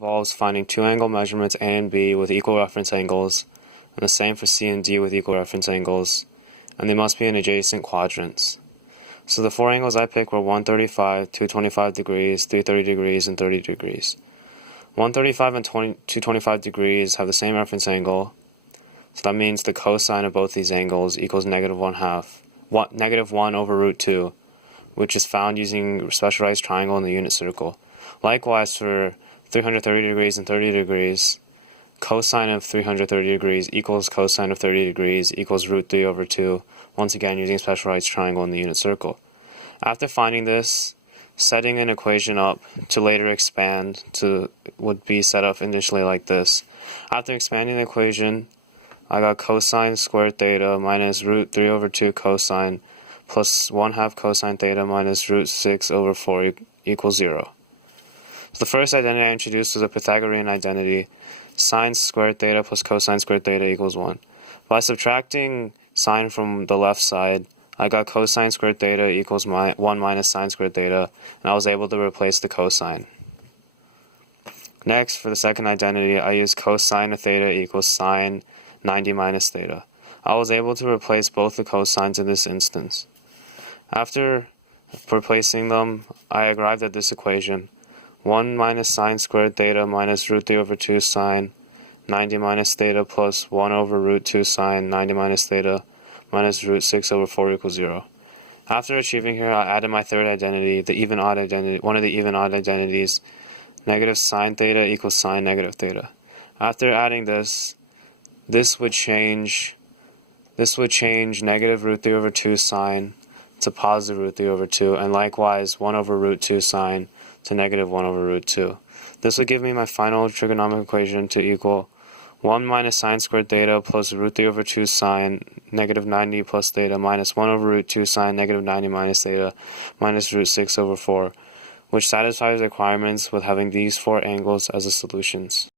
Involves finding two angle measurements A and B with equal reference angles, and the same for C and D with equal reference angles, and they must be in adjacent quadrants. So the four angles I picked were 135, 225 degrees, 330 degrees, and 30 degrees. 135 and 225 degrees have the same reference angle, so that means the cosine of both these angles equals negative 1 over root 2, which is found using specialized triangle in the unit circle. Likewise, for 330 degrees and 30 degrees, cosine of 330 degrees equals cosine of 30 degrees equals root 3 over 2, once again using specialized triangle in the unit circle. After finding this, setting an equation up to later expand would be set up initially like this. After expanding the equation, I got cosine squared theta minus root 3 over 2 cosine plus 1/2 cosine theta minus root 6 over 4 equals 0. So the first identity I introduced was a Pythagorean identity. Sine squared theta plus cosine squared theta equals 1. By subtracting sine from the left side, I got cosine squared theta equals 1 minus sine squared theta, and I was able to replace the cosine. Next, for the second identity, I used cosine of theta equals sine 90 minus theta. I was able to replace both the cosines in this instance. After replacing them, I arrived at this equation. 1 minus sine squared theta minus root 3 over 2 sine 90 minus theta plus 1 over root 2 sine 90 minus theta minus root 6 over 4 equals 0. After achieving here, I added my third identity, the even-odd identity, one of the even-odd identities, negative sine theta equals sine negative theta. After adding this would change negative root 3 over 2 sine to positive root 3 over 2, and likewise 1 over root 2 sine to negative 1 over root 2. This would give me my final trigonomic equation to equal 1 minus sine squared theta plus root 3 over 2 sine negative 90 plus theta minus 1 over root 2 sine negative 90 minus theta minus root 6 over 4, which satisfies requirements with having these four angles as the solutions.